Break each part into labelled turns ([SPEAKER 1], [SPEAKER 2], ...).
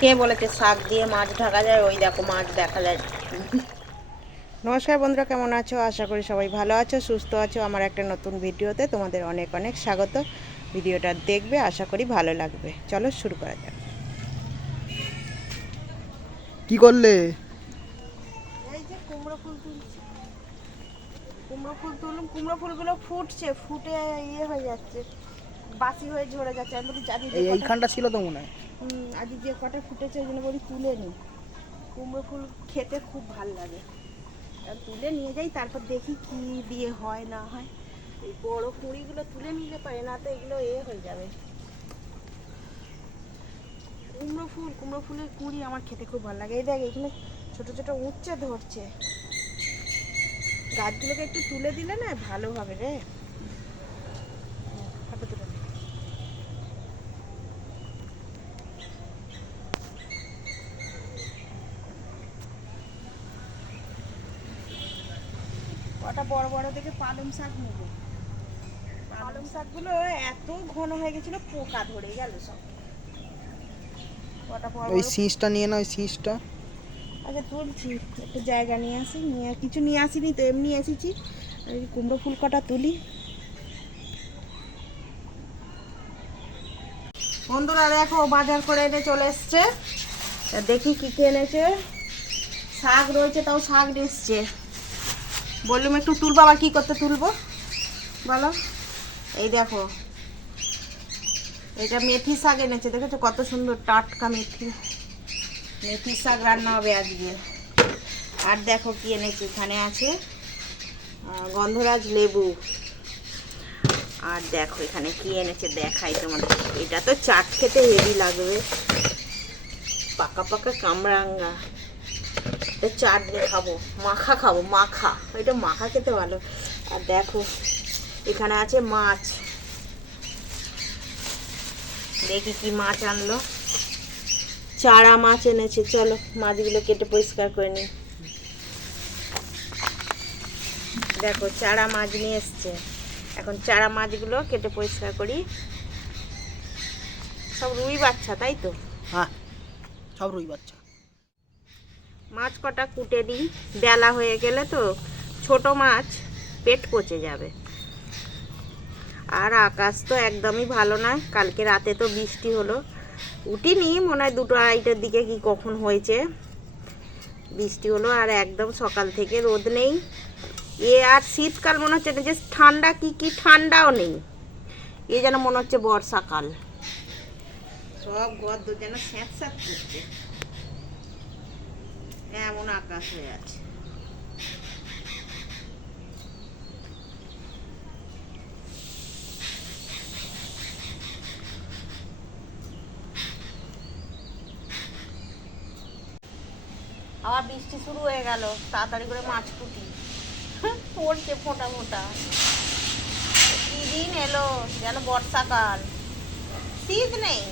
[SPEAKER 1] কে বলেছে শাক দিয়ে মাছ ঢাকা যায় ওই দেখো মাছ দেখা যায়। নমস্কার বন্ধুরা কেমন আছো? আশা করি সবাই ভালো আছো সুস্থ আছো। আমার একটা নতুন ভিডিওতে তোমাদের অনেক অনেক স্বাগত। ভিডিওটা দেখবে আশা করি ভালো লাগবে। চলো শুরু করা যাক।
[SPEAKER 2] কি করলে?
[SPEAKER 1] এই যে কুমড়ো ফুল তুলছি। কুমড়ো ফুল তুলুম কুমড়ো ফুলগুলো ফুটছে ফুটে ইয়ে হয়ে যাচ্ছে। বাসি হয়ে ঝরে যাচ্ছে। আমি বলি আজ
[SPEAKER 2] এই এইখানটা ছিল তো মনে হয়।
[SPEAKER 1] আজ যে কটা ফুটেছে ওই জন্য বলি তুলে নি। কুমড়ো ফুল খেতে খুব ভালো লাগে। তুলে নিয়ে যাই তারপর দেখি কি দিয়ে হয় না হয়। এই বড় কুঁড়িগুলো তুলে নিলে পারে না তো এগুলো এ হয়ে যাবে। কুমড়ো ফুল কুমড়ো ফুলের কুঁড়ি আমার খেতে খুব ভালো লাগে। এই দেখ এখানে ছোট ছোট উচ্চে ধরছে। গাছগুলোকে একটু তুলে দিলে না ভালো হবে রে ফটো তুলে নে। কটা বড় বড় দেখে পালং শাক নেব। পালং শাকগুলো এত ঘন হয়ে গেছিল পোকা ধরে গেল সব। কটা বড়
[SPEAKER 2] ওই শীষটা নিয়ে না ওই শীষটা।
[SPEAKER 1] আচ্ছা তুলছি একটু জায়গা নিয়ে আসি নিয়ে কিছু নিয়ে আসিনি তো এমনি এসেছি। কুমড়ো ফুল কটা তুলি। বন্ধুরা দেখো বাজার করে এনে চলে এসছে। দেখি কি কি এনেছে। শাক রয়েছে তাও শাক এসছে। বললুম একটু তুলবো আবার কি করতে তুলবো? বলো। এই দেখো। এটা মেথি শাক এনেছে, দেখেছ? কত সুন্দর টাটকা মেথি। মেথির শাক রান্না হবে আজকে। আর দেখো কি এনেছি, এখানে আছে গন্ধরাজ লেবু। আর দেখো এখানে কি এনেছে, দেখাই তোমাদের। এটা তো চাট খেতে হেভি লাগবে। পাকা পাকা কামরাঙ্গা। এটা চাট দিয়ে খাব, মাখা খাব, মাখা এটা মাখা খেতে ভালো। আর দেখো, এখানে আছে মাছ। দেখি কি মাছ আনলো। চারা মাছ এনেছে, চলো মাছগুলো কেটে পরিষ্কার করে নিই। দেখো, চারা মাছ নিয়ে এসছে। এখন চারা মাছগুলো কেটে পরিষ্কার করি। সব রুই বাচ্চা, তাই তো?
[SPEAKER 2] হ্যাঁ সব রুই বাচ্চা।
[SPEAKER 1] মাছ কটা কুটে দিই, বেলা হয়ে গেলে তো ছোট মাছ পেট পচে যাবে। আর আকাশ তো একদমই ভালো না কালকে রাতে তো বৃষ্টি হলো। উঠিনি, মনে হয় দুটো আড়াইটার দিকে কি কখন হয়েছে। বৃষ্টি হলো আর একদম সকাল থেকে রোদ নেই। এ আর শীতকাল মনে হচ্ছে না যে ঠান্ডা, কি কি ঠান্ডাও নেই। এ যেন মনে হচ্ছে বর্ষাকাল। সব গদ্দ যেন স্যাঁত স্যাঁত করছে। এমন আকাশ হয়ে আছে। আবার বৃষ্টি শুরু হয়ে গেল, তাড়াতাড়ি করে মাছ কুটি। পড়ছে ফোঁটা ফোঁটা। কি দিন এলো, যেন বর্ষাকাল। শীত নেই।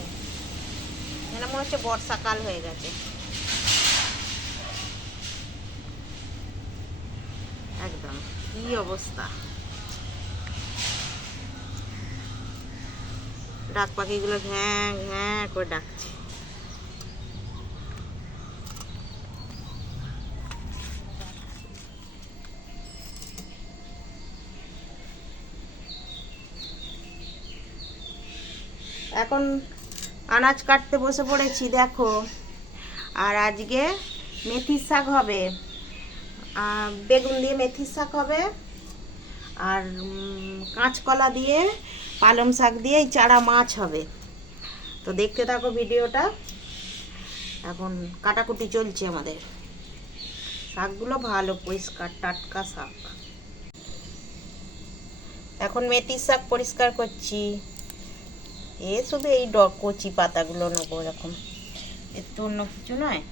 [SPEAKER 1] যেন মনে হচ্ছে বর্ষাকাল হয়ে গেছে একদম কি অবস্থা? ডাক পাখিগুলো ঘ্যাঁ ঘ্যাঁ করে ডাকছে। এখন আনাজ কাটতে বসে পড়েছি, দেখো। আর আজকে মেথির শাক হবে। বেগুন দিয়ে মেথির শাক হবে, আর কাঁচকলা দিয়ে, পালং শাক দিয়ে চারা মাছ হবে। তো দেখতে থাকো ভিডিওটা। এখন কাটাকুটি চলছে আমাদের। শাকগুলো ভালো, পরিষ্কার, টাটকা শাক। এখন মেথির শাক পরিষ্কার করছি। এ শুধু এই কচি পাতাগুলো নেব এরকম। একটু অন্য কিছু নয়?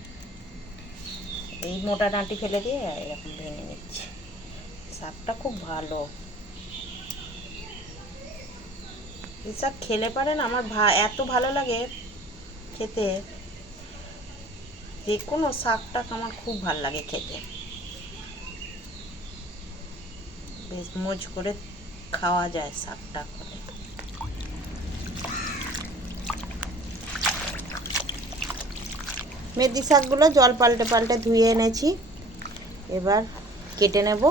[SPEAKER 1] এই মোটা ডাঁটি ফেলে দিয়ে এরকম ভেঙে নিচ্ছি। শাকটা খুব ভালো। এই শাক খেলে পারেন আমার ভা এত ভালো লাগে খেতে। যে কোনো শাকটা আমার খুব ভালো লাগে খেতে। বেশ মজ করে খাওয়া যায় শাকটা করে মেথি শাকগুলো জল পাল্টে পাল্টে ধুয়ে এনেছি। এবার কেটে নেব।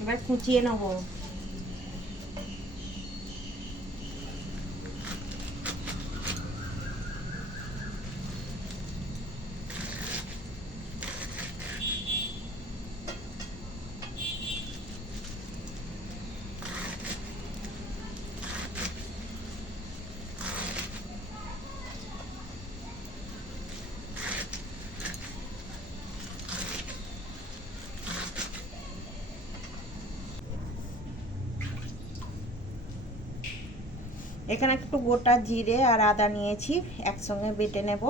[SPEAKER 1] এবার কুচিয়ে নেব। এখানে একটু গোটা জিরে আর আদা নিয়েছি একসঙ্গে বেটে নেব।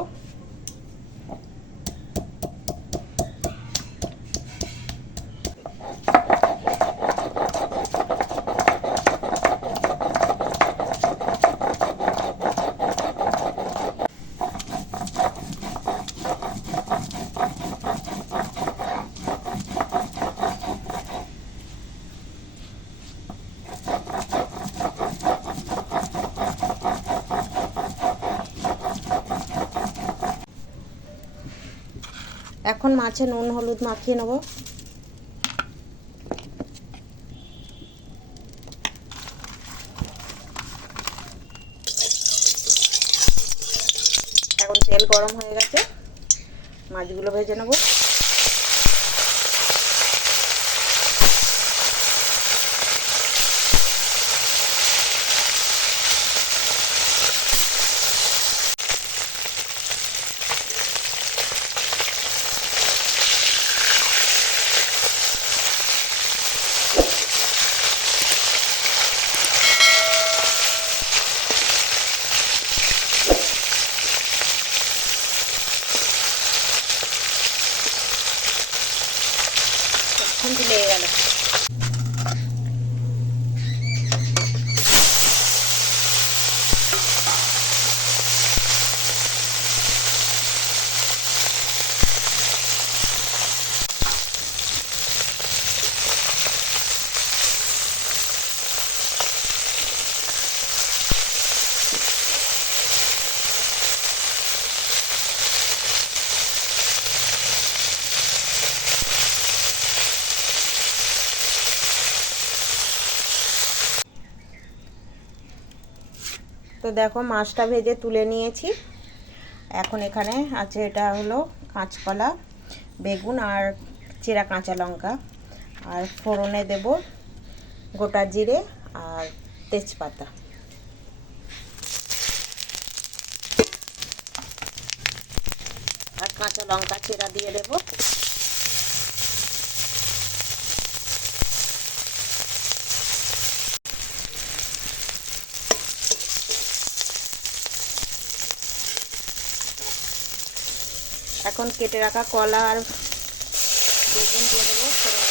[SPEAKER 1] এখন মাছে নুন হলুদ মাখিয়ে নেব। এখন তেল গরম হয়ে গেছে মাছগুলো ভেজে নেব। খুন্তি লেগে তো দেখো মাছটা ভেজে তুলে নিয়েছি। এখন এখানে আছে এটা হলো কাঁচকলা, বেগুন আর চেরা কাঁচা লঙ্কা। আর ফোড়নে দেব গোটা জিরে আর তেজপাতা। আর কাঁচা লঙ্কা চেরা দিয়ে দেবো। এখন কেটে রাখা কলা আর বেগুন দিয়ে দেবো। ভালো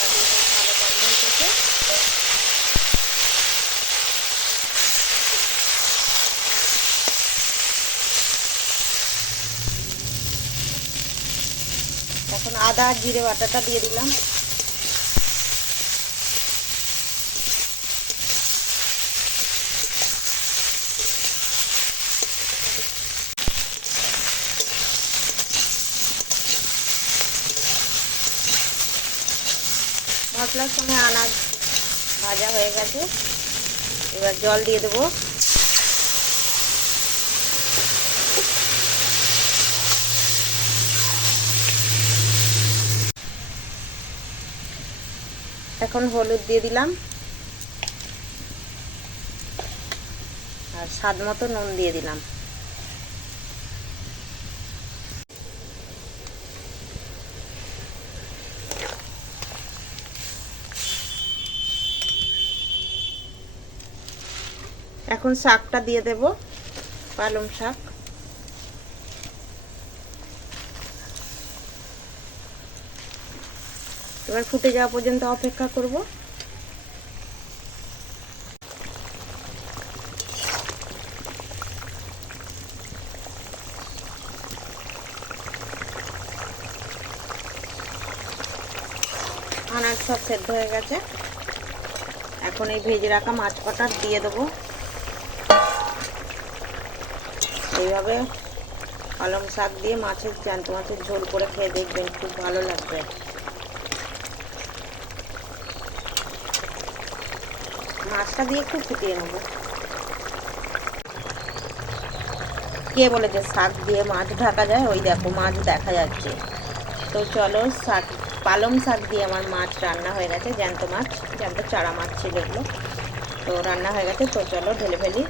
[SPEAKER 1] এখন আদা, জিরে বাটাটা দিয়ে দিলাম। মশলার সঙ্গে আনাজ ভাজা হয়ে গেছে। এবার জল দিয়ে দেবো। এখন হলুদ দিয়ে দিলাম। আর স্বাদ মতো নুন দিয়ে দিলাম। এখন শাকটা দিয়ে দেব, পালং শাক। এবার ফুটে যাওয়া পর্যন্ত অপেক্ষা করব। আনাজ সব সেদ্ধ হয়ে গেছে। এখন এই ভেজে রাখা মাছ কটা দিয়ে দেবো। এইভাবে পালং শাক দিয়ে মাছের জ্যান্ত মাছের ঝোল করে খেয়ে দেখবেন, খুব ভালো লাগবে। মাছটা দিয়ে একটু ফুটিয়ে নেব। কে বলেছে শাক দিয়ে মাছ ঢাকা যায়? ওই দেখো, মাছ দেখা যাচ্ছে। তো চলো, শাক, পালং শাক দিয়ে আমার মাছ রান্না হয়ে গেছে, জ্যান্ত মাছ, জ্যান্ত চারা মাছ ছিল এগুলো। তো রান্না হয়ে গেছে, তো চলো, ঢেলে ফেলি।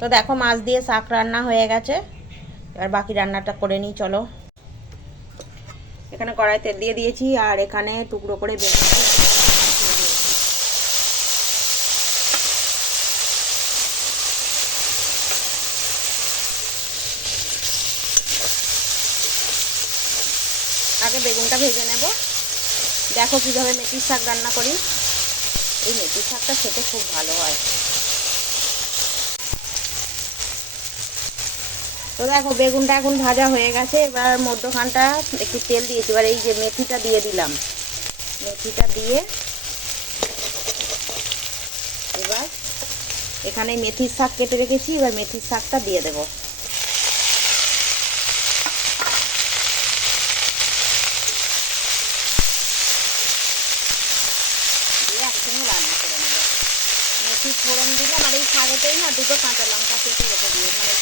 [SPEAKER 1] তো দেখো মাছ দিয়ে শাক রান্না হয়ে গেছে। এবার বাকি রান্নাটা করে নিই, চলো। এখানে কড়াই তেল দিয়ে দিয়েছি, আর এখানে টুকরো করে বেগুন আগে বেগুনটা ভেজে নেব। দেখো কীভাবে মেথির শাক রান্না করি। এই মেথির শাকটা খেতে খুব ভালো হয়। তো দেখো, বেগুনটা এখন ভাজা হয়ে গেছে। এবার মধ্যখানটা একটু তেল দিয়েছি। এবার এই যে মেথিটা দিয়ে দিলাম। মেথিটা দিয়ে এবার এখানে মেথির শাক কেটে রেখেছি। এবার মেথির শাকটা দিয়ে দেবো। একসঙ্গে রান্না করে নেব। মেথি ফোড়ন দিলাম। আর এই শাকেতেই না দুটো কাঁচা লঙ্কা কেটে রেখে দিয়ে মানে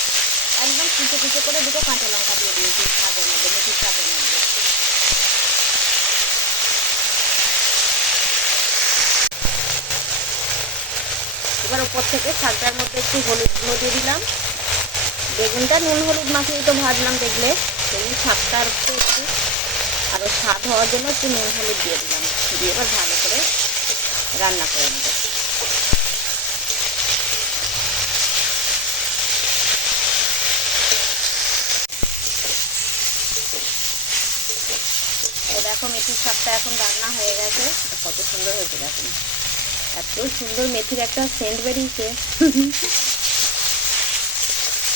[SPEAKER 1] একদম কুচো কুচো করে দুটো কাঁচা লঙ্কা দিয়ে দিয়েছি শাকের মধ্যে, মেথির শাকের মধ্যে। এবার উপর থেকে শাকটার মধ্যে একটু হলুদ গুঁড়ো দিয়ে দিলাম। বেগুনটা নুন হলুদ মাখিয়ে তো ভাজলাম দেখলে। বেগুন শাকটার একটু একটু। আরও স্বাদ হওয়ার জন্য একটু নুন হলুদ দিয়ে দিলাম। দিয়ে এবার ভালো করে রান্না করে নেব তো দেখো মেথির এখন রান্না হয়ে গেছে। কত সুন্দর হয়েছে দেখুন এত সুন্দর মেথির একটা সেন্ট বেরিয়েছে।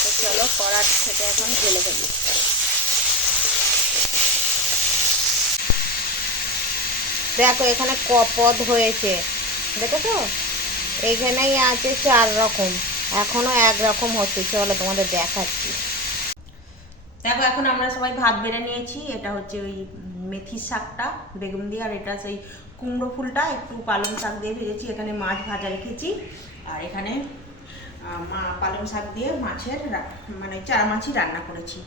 [SPEAKER 1] তো চলো কড়ার থেকে এখন ঢেলে ফেলি। দেখো, এখানে কপদ পদ হয়েছে। দেখেছ? এখানেই আছে চার রকম। এখনও এক রকম হচ্ছে। চলো তোমাদের দেখাচ্ছি। দেখো এখন আমরা সবাই ভাত বেড়ে নিয়েছি। এটা হচ্ছে ওই মেথির শাকটা বেগুন দিয়ে আর এটা সেই কুমড়ো ফুলটা একটু পালং শাক দিয়ে ভেজেছি। এখানে মাছ ভাজা রেখেছি। আর এখানে মা পালং শাক দিয়ে মাছের মানে চারা মাছই রান্না করেছি।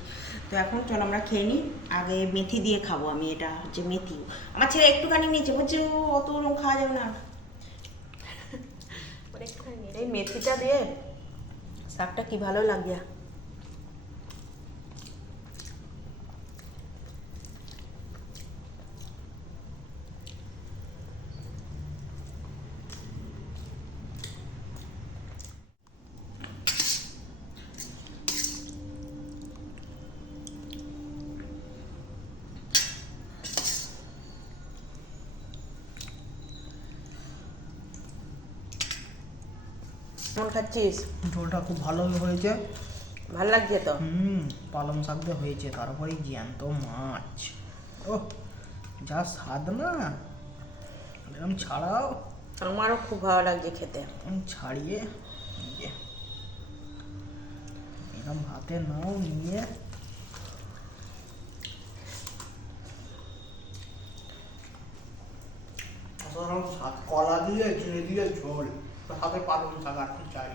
[SPEAKER 1] তো এখন চলো আমরা খেয়ে নিই। আগে মেথি দিয়ে খাব আমি এটা হচ্ছে মেথি। আমার ছেলে একটুখানি নিয়েছে বলছে "ও, অত ওরকম খাওয়া যাবে না। এই মেথিটা দিয়ে শাকটা কি ভালো লাগে? কেমন খাচ্ছিস?
[SPEAKER 2] ঝোলটা খুব ভালো হয়েছে।
[SPEAKER 1] ভালো লাগছে তো?
[SPEAKER 2] হুম পালং শাক দিয়ে হয়েছে তারপরে জ্যান্ত মাছ। ও যা স্বাদ না। এরকম ছাড়াও।
[SPEAKER 1] আমারও খুব ভালো লাগছে খেতে।
[SPEAKER 2] ছাড়িয়ে এরকম হাতে নাও নিয়ে। কলা দিয়ে চিনি দিয়ে ঝোল। হাতে পালং শাক আর কি চাই